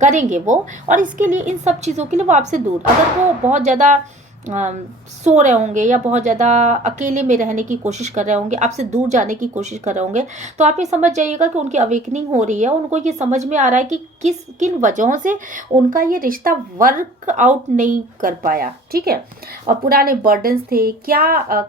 करेंगे वो। और इसके लिए, इन सब चीज़ों के लिए वो आपसे दूर, अगर वो बहुत ज़्यादा सो रहे होंगे या बहुत ज़्यादा अकेले में रहने की कोशिश कर रहे होंगे, आपसे दूर जाने की कोशिश कर रहे होंगे, तो आप ये समझ जाइएगा कि उनकी अवेकनिंग हो रही है। उनको ये समझ में आ रहा है कि किन वजहों से उनका ये रिश्ता वर्क आउट नहीं कर पाया, ठीक है। और पुराने बर्डन्स थे क्या,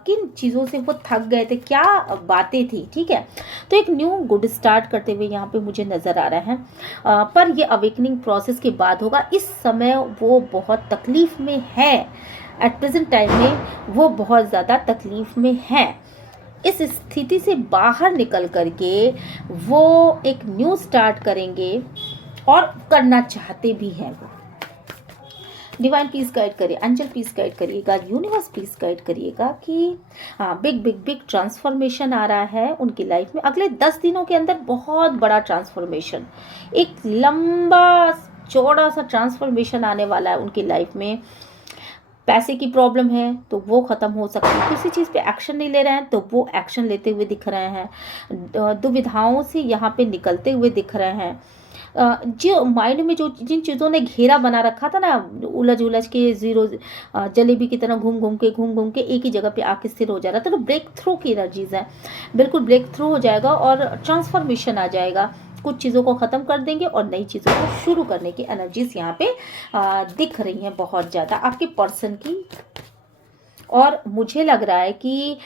किन चीज़ों से वो थक गए थे, क्या बातें थी, ठीक है। तो एक न्यू गुड स्टार्ट करते हुए यहाँ पे मुझे नज़र आ रहा है। पर ये अवेकनिंग प्रोसेस के बाद होगा। इस समय वो बहुत तकलीफ में है, एट प्रेजेंट टाइम में वो बहुत ज़्यादा तकलीफ में है। इस स्थिति से बाहर निकल करके वो एक न्यू स्टार्ट करेंगे, और करना चाहते भी हैं वो। डिवाइन पीस गाइड करिए, एंजल पीस गाइड करिएगा, यूनिवर्स पीस गाइड करिएगा कि बिग ट्रांसफॉर्मेशन आ रहा है उनकी लाइफ में। अगले 10 दिनों के अंदर बहुत बड़ा ट्रांसफॉर्मेशन, एक लंबा चौड़ा सा ट्रांसफॉर्मेशन आने वाला है उनकी लाइफ में। पैसे की प्रॉब्लम है तो वो ख़त्म हो सकती है, किसी चीज़ पे एक्शन नहीं ले रहे हैं तो वो एक्शन लेते हुए दिख रहे हैं, दुविधाओं से यहाँ पे निकलते हुए दिख रहे हैं। जो माइंड में जिन चीज़ों ने घेरा बना रखा था ना, उलझ के जीरो जलेबी की तरह घूम घूम के एक ही जगह पे आके स्थिर हो जा रहा था, तो ब्रेक थ्रू की एनर्जीज है, बिल्कुल ब्रेक थ्रू हो जाएगा और ट्रांसफॉर्मेशन आ जाएगा। कुछ चीज़ों को ख़त्म कर देंगे और नई चीज़ों को शुरू करने की एनर्जीज यहाँ पे दिख रही हैं बहुत ज़्यादा आपके पर्सन की। और मुझे लग रहा है कि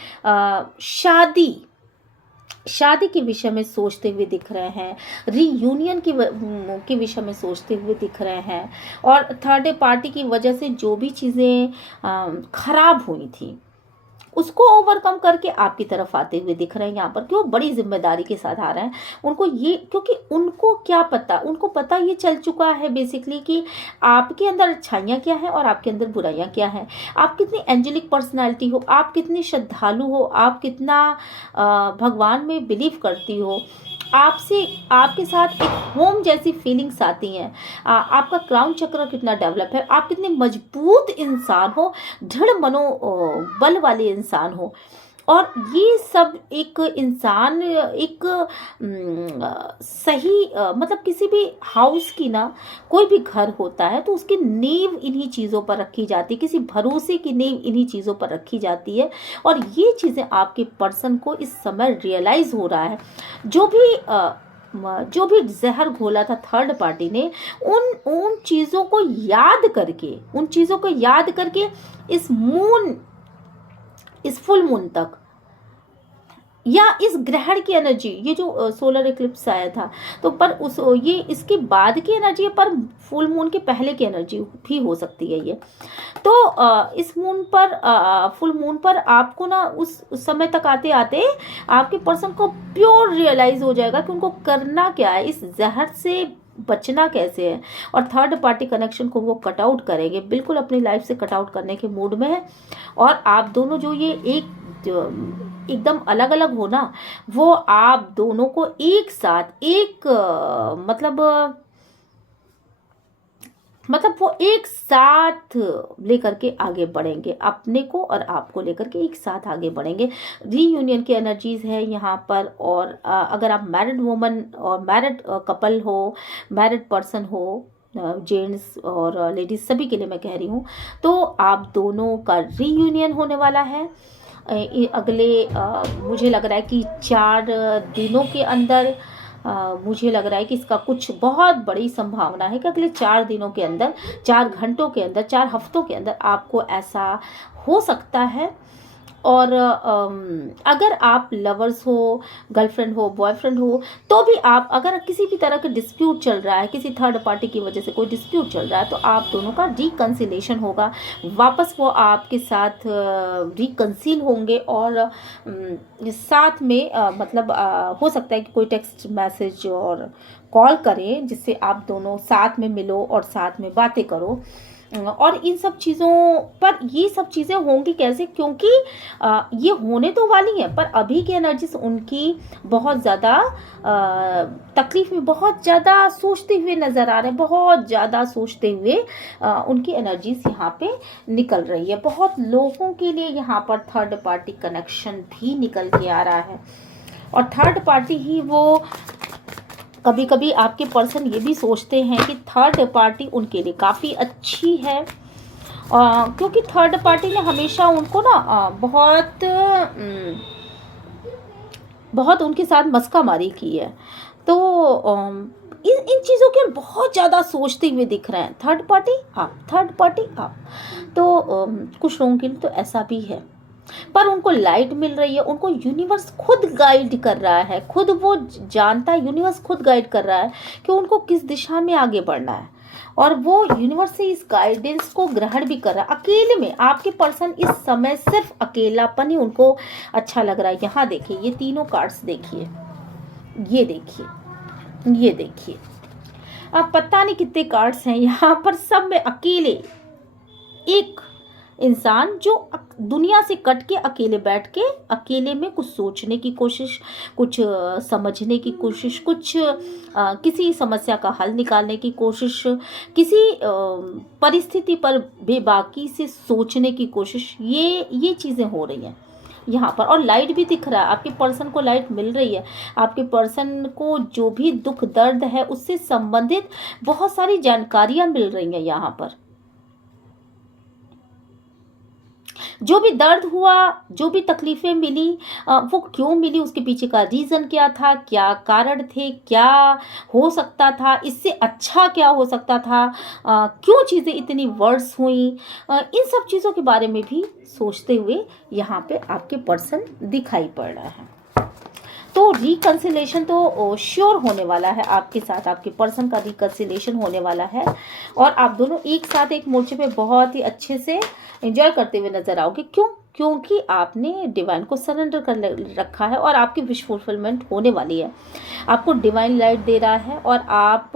शादी के विषय में सोचते हुए दिख रहे हैं, रीयूनियन के विषय में सोचते हुए दिख रहे हैं, और थर्ड पार्टी की वजह से जो भी चीज़ें खराब हुई थी उसको ओवरकम करके आपकी तरफ आते हुए दिख रहे हैं यहाँ पर, कि वो बड़ी जिम्मेदारी के साथ आ रहे हैं। उनको ये, क्योंकि उनको क्या पता, उनको पता ये चल चुका है बेसिकली कि आपके अंदर अच्छाइयाँ क्या हैं और आपके अंदर बुराइयाँ क्या हैं, आप कितनी एंजेलिक पर्सनालिटी हो, आप कितनी श्रद्धालु हो, आप कितना भगवान में बिलीव करती हो, आपसे आपके साथ एक होम जैसी फीलिंग्स आती हैं, आपका क्राउन चक्र कितना डेवलप है, आप कितने मजबूत इंसान हो, दृढ़ मनोबल वाले इंसान हो। और ये सब एक इंसान एक सही मतलब किसी भी हाउस की ना, कोई भी घर होता है तो उसकी नींव इन्हीं चीज़ों पर रखी जाती है, किसी भरोसे की नींव इन्हीं चीज़ों पर रखी जाती है। और ये चीज़ें आपके पर्सन को इस समय रियलाइज़ हो रहा है। जो भी जो भी जहर घोला था थर्ड पार्टी ने, उन उन चीज़ों को याद करके, उन चीज़ों को याद करके इस फुल मून तक, या इस ग्रहण की एनर्जी, ये जो सोलर इक्लिप्स आया था, तो पर उस ये इसके बाद की एनर्जी है, पर फुल मून के पहले की एनर्जी भी हो सकती है ये। तो इस मून पर फुल मून पर आपको ना उस समय तक आते आते आपके पर्सन को प्योर रियलाइज हो जाएगा कि उनको करना क्या है, इस जहर से बचना कैसे है। और थर्ड पार्टी कनेक्शन को वो कट आउट करेंगे, बिल्कुल अपनी लाइफ से कट आउट करने के मूड में है। और आप दोनों जो ये एकदम अलग अलग हो ना, वो आप दोनों को एक साथ मतलब वो एक साथ लेकर के आगे बढ़ेंगे, अपने को और आपको लेकर के एक साथ आगे बढ़ेंगे। रीयूनियन की एनर्जीज है यहाँ पर। और अगर आप मैरिड वुमन और मैरिड कपल हो, मैरिड पर्सन हो, जेंट्स और लेडीज सभी के लिए मैं कह रही हूँ, तो आप दोनों का रीयूनियन होने वाला है अगले मुझे लग रहा है कि 4 दिनों के अंदर। मुझे लग रहा है कि इसका कुछ बहुत बड़ी संभावना है कि अगले 4 दिनों के अंदर, 4 घंटों के अंदर, 4 हफ्तों के अंदर आपको ऐसा हो सकता है। और अगर आप लवर्स हो, गर्लफ्रेंड हो, बॉयफ्रेंड हो, तो भी आप, अगर किसी भी तरह का डिस्प्यूट चल रहा है, किसी थर्ड पार्टी की वजह से कोई डिस्प्यूट चल रहा है, तो आप दोनों का रिकन्सिलेशन होगा, वापस वो आपके साथ रिकन्सिल होंगे। और साथ में मतलब हो सकता है कि कोई टेक्स्ट मैसेज और कॉल करें, जिससे आप दोनों साथ में मिलो और साथ में बातें करो। और इन सब चीज़ों पर, ये सब चीज़ें होंगी कैसे, क्योंकि ये होने तो वाली हैं, पर अभी की एनर्जीज उनकी बहुत ज़्यादा तकलीफ में, बहुत ज़्यादा सोचते हुए नज़र आ रहे हैं, बहुत ज़्यादा सोचते हुए उनकी एनर्जीज यहाँ पे निकल रही है। बहुत लोगों के लिए यहाँ पर थर्ड पार्टी कनेक्शन भी निकल के आ रहा है। और थर्ड पार्टी ही वो, कभी कभी आपके पर्सन ये भी सोचते हैं कि थर्ड पार्टी उनके लिए काफ़ी अच्छी है, क्योंकि थर्ड पार्टी ने हमेशा उनको ना बहुत उनके साथ मस्का मारी की है। तो इन चीज़ों के बहुत ज़्यादा सोचते हुए दिख रहे हैं थर्ड पार्टी आप, थर्ड पार्टी आप। तो कुछ लोगों के लिए तो ऐसा भी है, पर उनको लाइट मिल रही है, उनको यूनिवर्स खुद गाइड कर रहा है, खुद वो जानता है, यूनिवर्स खुद गाइड कर रहा है कि उनको किस दिशा में आगे बढ़ना है। और वो यूनिवर्स से इस गाइडेंस को ग्रहण भी कर रहा है। अकेले में आपके पर्सन इस समय सिर्फ अकेलापन ही उनको अच्छा लग रहा है। यहाँ देखिए, ये तीनों कार्ड्स देखिए, ये देखिए, ये देखिए, अब पता नहीं कितने कार्ड्स हैं यहाँ पर, सब में अकेले एक इंसान जो दुनिया से कट के अकेले बैठ के अकेले में कुछ सोचने की कोशिश, कुछ समझने की कोशिश, कुछ किसी समस्या का हल निकालने की कोशिश, किसी परिस्थिति पर बेबाकी से सोचने की कोशिश, ये चीज़ें हो रही हैं यहाँ पर। और लाइट भी दिख रहा है, आपके पर्सन को लाइट मिल रही है। आपके पर्सन को जो भी दुख दर्द है उससे संबंधित बहुत सारी जानकारियाँ मिल रही हैं यहाँ पर। जो भी दर्द हुआ, जो भी तकलीफ़ें मिली, वो क्यों मिली, उसके पीछे का रीज़न क्या था, क्या कारण थे, क्या हो सकता था, इससे अच्छा क्या हो सकता था, क्यों चीज़ें इतनी वर्स हुई, इन सब चीज़ों के बारे में भी सोचते हुए यहाँ पे आपके पर्सन दिखाई पड़ रहा है। तो रिकन्सिलेशन तो श्योर होने वाला है आपके साथ, आपके पर्सन का रिकन्सिलेशन होने वाला है। और आप दोनों एक साथ एक मोर्चे पे बहुत ही अच्छे से एंजॉय करते हुए नजर आओगे। क्योंकि आपने डिवाइन को सरेंडर कर रखा है और आपकी विश फुलफिलमेंट होने वाली है। आपको डिवाइन लाइट दे रहा है। और आप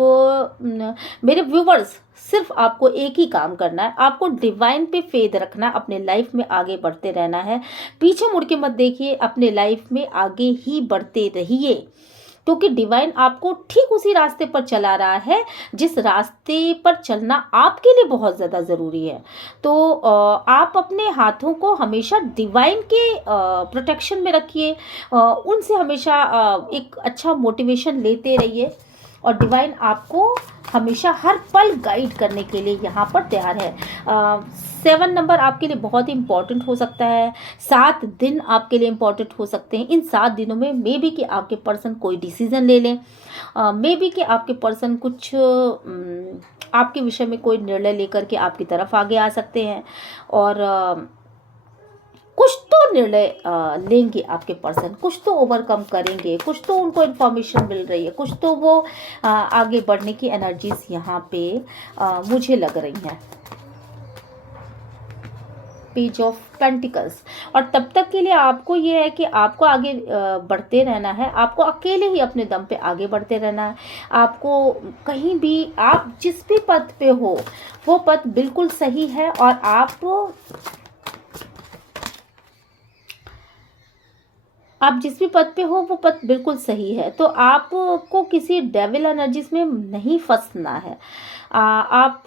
मेरे व्यूवर्स, सिर्फ आपको एक ही काम करना है, आपको डिवाइन पे फेथ रखना, अपने लाइफ में आगे बढ़ते रहना है। पीछे मुड़ के मत देखिए, अपने लाइफ में आगे ही बढ़ते रहिए। क्योंकि डिवाइन आपको ठीक उसी रास्ते पर चला रहा है जिस रास्ते पर चलना आपके लिए बहुत ज़्यादा ज़रूरी है। तो आप अपने हाथों को हमेशा डिवाइन के प्रोटेक्शन में रखिए, उनसे हमेशा एक अच्छा मोटिवेशन लेते रहिए, और डिवाइन आपको हमेशा हर पल गाइड करने के लिए यहाँ पर तैयार है। 7 नंबर आपके लिए बहुत ही इंपॉर्टेंट हो सकता है। 7 दिन आपके लिए इंपॉर्टेंट हो सकते हैं। इन 7 दिनों में मे बी कि आपके पर्सन कोई डिसीजन ले लें, मे बी कि आपके पर्सन कुछ आपके विषय में कोई निर्णय लेकर के आपकी तरफ आगे आ सकते हैं, और कुछ तो निर्णय लेंगे आपके पर्सन, कुछ तो ओवरकम करेंगे, कुछ तो उनको इन्फॉर्मेशन मिल रही है, कुछ तो वो आगे बढ़ने की एनर्जीज यहाँ पे मुझे लग रही हैं। Page of pentacles. और तब तक के लिए आपको ये है कि आपको आगे बढ़ते रहना है, आपको अकेले ही अपने दम पे आगे बढ़ते रहना है। आपको कहीं भी, आप जिस भी पथ पे हो वो पथ बिल्कुल सही है, और आप जिस भी पद पे हो वो पद बिल्कुल सही है। तो आपको किसी डेविल एनर्जीज में नहीं फंसना है। आप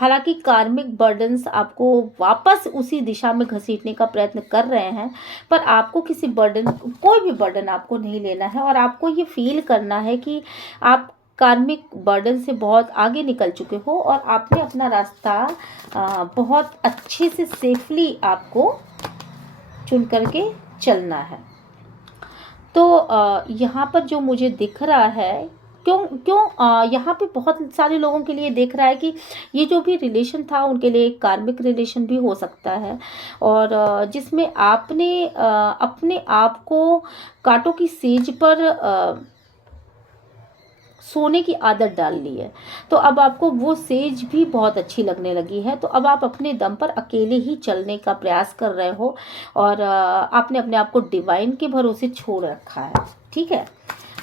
हालांकि कार्मिक बर्डन्स आपको वापस उसी दिशा में घसीटने का प्रयत्न कर रहे हैं, पर आपको किसी बर्डन, कोई भी बर्डन आपको नहीं लेना है, और आपको ये फील करना है कि आप कार्मिक बर्डन से बहुत आगे निकल चुके हो, और आपने अपना रास्ता बहुत अच्छे से सेफली आपको चुन करके चलना है। तो यहाँ पर जो मुझे दिख रहा है, क्यों यहाँ पे बहुत सारे लोगों के लिए देख रहा है कि ये जो भी रिलेशन था उनके लिए एक कार्मिक रिलेशन भी हो सकता है, और जिसमें आपने अपने आप को कांटों की सेज पर सोने की आदत डाल ली है। तो अब आपको वो सेज भी बहुत अच्छी लगने लगी है। तो अब आप अपने दम पर अकेले ही चलने का प्रयास कर रहे हो, और आपने अपने आप को डिवाइन के भरोसे छोड़ रखा है। ठीक है,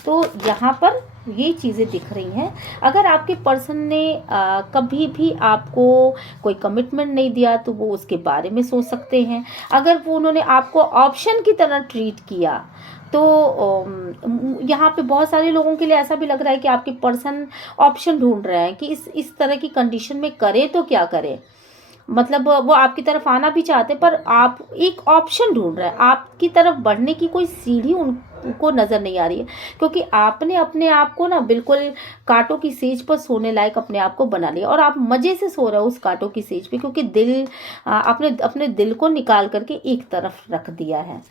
तो यहाँ पर ये चीज़ें दिख रही हैं। अगर आपके पर्सन ने कभी भी आपको कोई कमिटमेंट नहीं दिया तो वो उसके बारे में सोच सकते हैं। अगर वो उन्होंने आपको ऑप्शन की तरह ट्रीट किया तो यहाँ पे बहुत सारे लोगों के लिए ऐसा भी लग रहा है कि आपके पर्सन ऑप्शन ढूंढ रहे हैं कि इस तरह की कंडीशन में करे तो क्या करे। मतलब वो आपकी तरफ आना भी चाहते, पर आप एक ऑप्शन ढूंढ रहे हैं, आपकी तरफ बढ़ने की कोई सीढ़ी उनको नज़र नहीं आ रही है, क्योंकि आपने अपने आप को ना बिल्कुल कांटों की सेज पर सोने लायक अपने आप को बना लिया, और आप मज़े से सो रहे हो उस कांटों की सेज पे, क्योंकि दिल आपने अपने दिल को निकाल करके एक तरफ रख दिया है।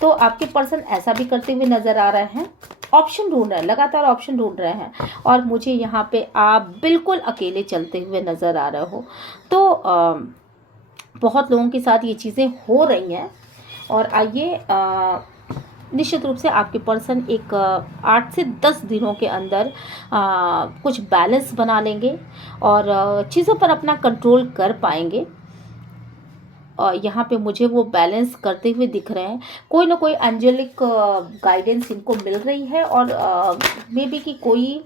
तो आपके पर्सन ऐसा भी करते हुए नज़र आ रहे हैं, ऑप्शन ढूंढ रहे हैं, लगातार ऑप्शन ढूंढ रहे हैं, और मुझे यहाँ पे आप बिल्कुल अकेले चलते हुए नज़र आ रहे हो। तो बहुत लोगों के साथ ये चीज़ें हो रही हैं, और आइए निश्चित रूप से आपके पर्सन एक 8 से 10 दिनों के अंदर कुछ बैलेंस बना लेंगे, और चीज़ों पर अपना कंट्रोल कर पाएंगे। और यहाँ पे मुझे वो बैलेंस करते हुए दिख रहे हैं। कोई ना कोई एंजेलिक गाइडेंस इनको मिल रही है, और मे बी कि कोई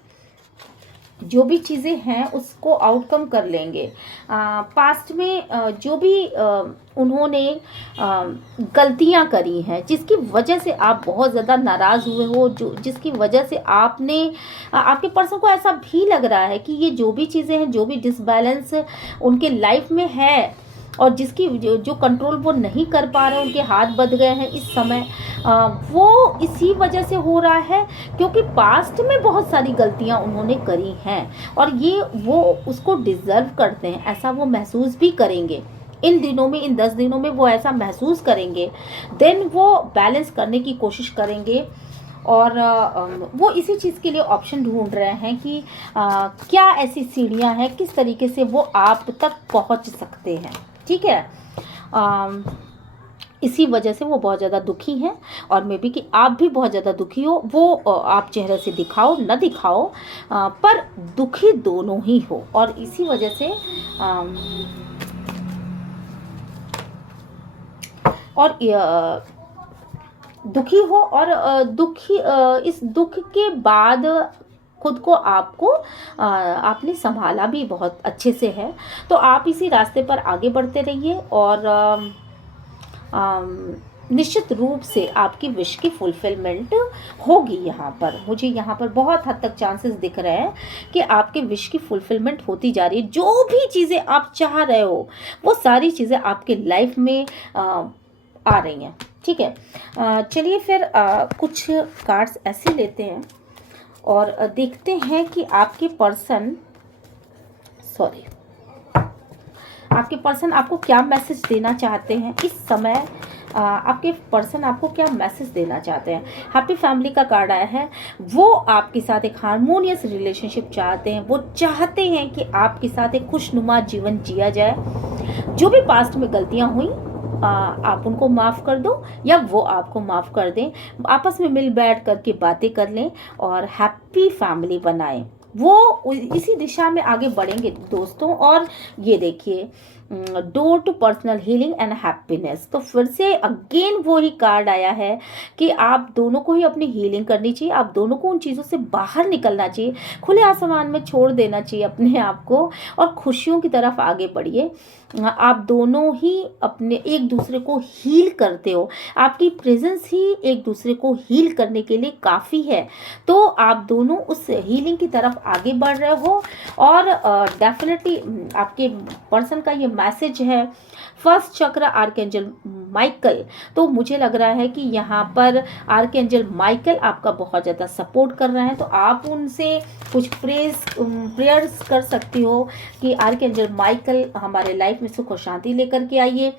जो भी चीज़ें हैं उसको आउटकम कर लेंगे। पास्ट में जो भी उन्होंने गलतियां करी हैं, जिसकी वजह से आप बहुत ज़्यादा नाराज़ हुए हो, जिसकी वजह से आपने आपके पर्सन को ऐसा भी लग रहा है कि ये जो भी चीज़ें हैं, जो भी डिसबैलेंस उनके लाइफ में है, और जिसकी जो कंट्रोल वो नहीं कर पा रहे, उनके हाथ बंध गए हैं इस समय, वो इसी वजह से हो रहा है क्योंकि पास्ट में बहुत सारी गलतियां उन्होंने करी हैं, और ये वो उसको डिज़र्व करते हैं, ऐसा वो महसूस भी करेंगे इन दिनों में, इन 10 दिनों में वो ऐसा महसूस करेंगे। देन वो बैलेंस करने की कोशिश करेंगे, और वो इसी चीज़ के लिए ऑप्शन ढूंढ रहे हैं कि क्या ऐसी सीढ़ियां हैं, किस तरीके से वो आप तक पहुंच सकते हैं। ठीक है, इसी वजह से वो बहुत ज़्यादा दुखी हैं, और मे बी कि आप भी बहुत ज़्यादा दुखी हो। वो आप चेहरे से दिखाओ न दिखाओ, पर दुखी दोनों ही हो, और इसी वजह से और दुखी हो, और दुखी इस दुख के बाद खुद को आपने संभाला भी बहुत अच्छे से है। तो आप इसी रास्ते पर आगे बढ़ते रहिए, और निश्चित रूप से आपकी विश की फुलफिलमेंट होगी। यहाँ पर मुझे यहाँ पर बहुत हद तक चांसेस दिख रहे हैं कि आपके विश की फुलफिलमेंट होती जा रही है। जो भी चीज़ें आप चाह रहे हो वो सारी चीज़ें आपके लाइफ में आ रही हैं। ठीक है, चलिए फिर कुछ कार्ड्स ऐसे लेते हैं और देखते हैं कि आपके पर्सन आपको क्या मैसेज देना चाहते हैं इस समय। आपके पर्सन आपको क्या मैसेज देना चाहते हैं। हैप्पी फैमिली का कार्ड आया है। वो आपके साथ एक हार्मोनियस रिलेशनशिप चाहते हैं। वो चाहते हैं कि आपके साथ एक खुशनुमा जीवन जिया जाए। जो भी पास्ट में गलतियां हुई आप उनको माफ़ कर दो या वो आपको माफ़ कर दें। आपस में मिल बैठ करके बातें कर लें और हैप्पी फैमिली बनाएं। वो इसी दिशा में आगे बढ़ेंगे दोस्तों। और ये देखिए, door to personal healing and happiness. तो फिर से अगेन वो ही कार्ड आया है कि आप दोनों को ही अपनी हीलिंग करनी चाहिए। आप दोनों को उन चीज़ों से बाहर निकलना चाहिए, खुले आसमान में छोड़ देना चाहिए अपने आप को और खुशियों की तरफ आगे बढ़िए। आप दोनों ही अपने एक दूसरे को हील करते हो। आपकी प्रेजेंस ही एक दूसरे को हील करने के लिए काफ़ी है। तो आप दोनों उस हीलिंग की तरफ आगे बढ़ रहे हो। और डेफिनेटली आपके पर्सन का ये मैसेज है फर्स्ट चक्र आर्कएंजल माइकल। तो मुझे लग रहा है कि यहाँ पर आर्कएंजल माइकल आपका बहुत ज़्यादा सपोर्ट कर रहे हैं। तो आप उनसे कुछ प्रेयर्स कर सकती हो कि आर्कएंजल माइकल हमारे लाइफ में सुख और शांति लेकर के आइए।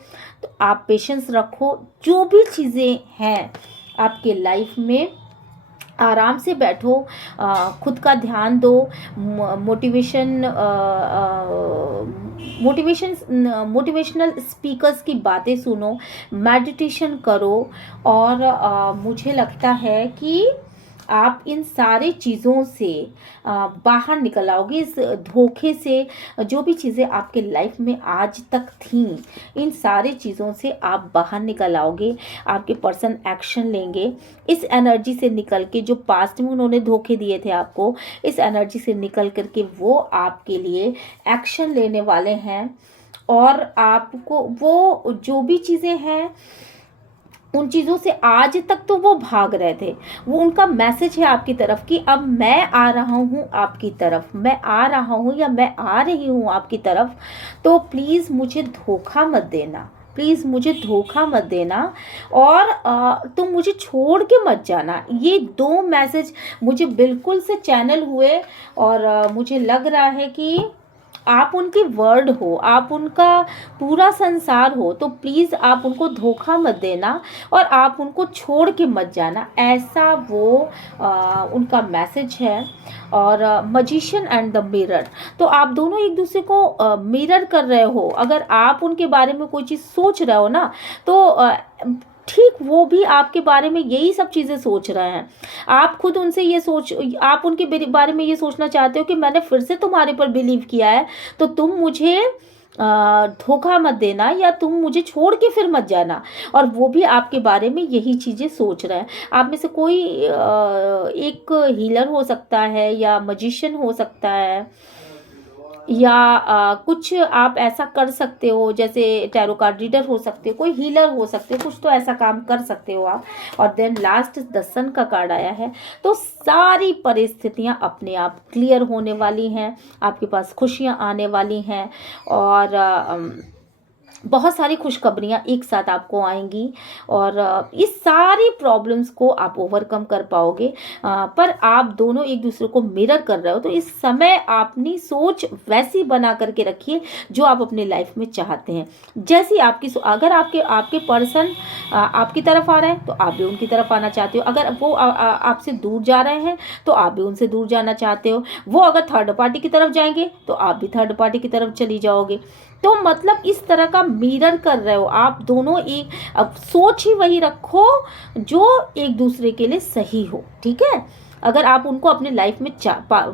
तो आप पेशेंस रखो। जो भी चीज़ें हैं आपके लाइफ में, आराम से बैठो, खुद का ध्यान दो, मोटिवेशनल स्पीकर्स की बातें सुनो, मेडिटेशन करो। और मुझे लगता है कि आप इन सारी चीज़ों से बाहर निकल आओगे, इस धोखे से। जो भी चीज़ें आपके लाइफ में आज तक थीं, इन सारी चीज़ों से आप बाहर निकल आओगे। आपके पर्सन एक्शन लेंगे इस एनर्जी से निकल के, जो पास्ट में उन्होंने धोखे दिए थे आपको, इस एनर्जी से निकल करके वो आपके लिए एक्शन लेने वाले हैं। और आपको वो जो भी चीज़ें हैं उन चीज़ों से आज तक तो वो भाग रहे थे, वो उनका मैसेज है आपकी तरफ कि अब मैं आ रहा हूँ आपकी तरफ, मैं आ रहा हूँ या मैं आ रही हूँ आपकी तरफ। तो प्लीज़ मुझे धोखा मत देना, प्लीज़ मुझे धोखा मत देना और तुम मुझे छोड़ के मत जाना। ये दो मैसेज मुझे बिल्कुल से चैनल हुए और मुझे लग रहा है कि आप उनकी वर्ड हो, आप उनका पूरा संसार हो। तो प्लीज़ आप उनको धोखा मत देना और आप उनको छोड़ के मत जाना, ऐसा वो उनका मैसेज है। और मजिशियन एंड द मिरर, तो आप दोनों एक दूसरे को मिरर कर रहे हो। अगर आप उनके बारे में कोई चीज़ सोच रहे हो ना, तो ठीक वो भी आपके बारे में यही सब चीज़ें सोच रहे हैं। आप खुद उनसे आप उनके बारे में ये सोचना चाहते हो कि मैंने फिर से तुम्हारे पर बिलीव किया है, तो तुम मुझे धोखा मत देना या तुम मुझे छोड़ के फिर मत जाना। और वो भी आपके बारे में यही चीज़ें सोच रहे हैं। आप में से कोई एक हीलर हो सकता है या मजिशियन हो सकता है या कुछ आप ऐसा कर सकते हो, जैसे टैरो कार्ड रीडर हो सकते हो, कोई हीलर हो सकते हो, कुछ तो ऐसा काम कर सकते हो आप। और देन लास्ट द सन का कार्ड आया है। तो सारी परिस्थितियां अपने आप क्लियर होने वाली हैं, आपके पास खुशियां आने वाली हैं और बहुत सारी खुशखबरियाँ एक साथ आपको आएंगी और इस सारी प्रॉब्लम्स को आप ओवरकम कर पाओगे। पर आप दोनों एक दूसरे को मिरर कर रहे हो, तो इस समय अपनी सोच वैसी बना करके रखिए जो आप अपने लाइफ में चाहते हैं। जैसी आपकी अगर आपके पर्सन आपकी तरफ आ रहे हैं तो आप भी उनकी तरफ आना चाहते हो। अगर वो आपसे दूर जा रहे हैं तो आप भी उनसे दूर जाना चाहते हो। वो अगर थर्ड पार्टी की तरफ जाएंगे तो आप भी थर्ड पार्टी की तरफ चली जाओगे। तो मतलब इस तरह का मिरर कर रहे हो आप दोनों। अब सोच ही वही रखो जो एक दूसरे के लिए सही हो, ठीक है। अगर आप उनको अपने लाइफ में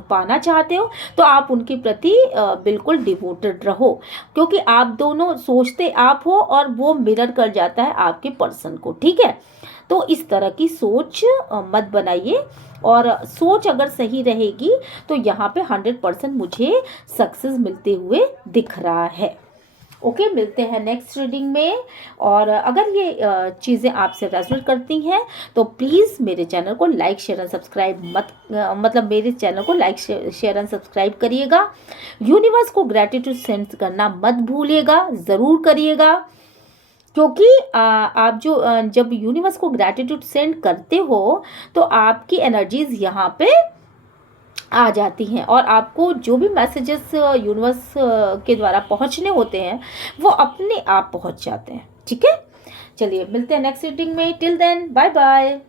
पाना चाहते हो तो आप उनके प्रति बिल्कुल डिवोटेड रहो, क्योंकि आप दोनों सोचते आप हो और वो मिरर कर जाता है आपके पर्सन को, ठीक है। तो इस तरह की सोच मत बनाइए और सोच अगर सही रहेगी तो यहाँ पे 100% मुझे सक्सेस मिलते हुए दिख रहा है। ओके, मिलते हैं नेक्स्ट रीडिंग में। और अगर ये चीज़ें आपसे रेजोनेट करती हैं तो प्लीज़ मेरे चैनल को लाइक शेयर एंड सब्सक्राइब मतलब मेरे चैनल को लाइक शेयर एंड सब्सक्राइब करिएगा। यूनिवर्स को ग्रैटिट्यूड सेंड करना मत भूलिएगा, ज़रूर करिएगा। क्योंकि आप जब यूनिवर्स को ग्रैटिट्यूड सेंड करते हो तो आपकी एनर्जीज यहाँ पे आ जाती हैं और आपको जो भी मैसेजेस यूनिवर्स के द्वारा पहुंचने होते हैं वो अपने आप पहुंच जाते हैं। ठीक है, चलिए मिलते हैं नेक्स्ट रीडिंग में। Till then bye bye.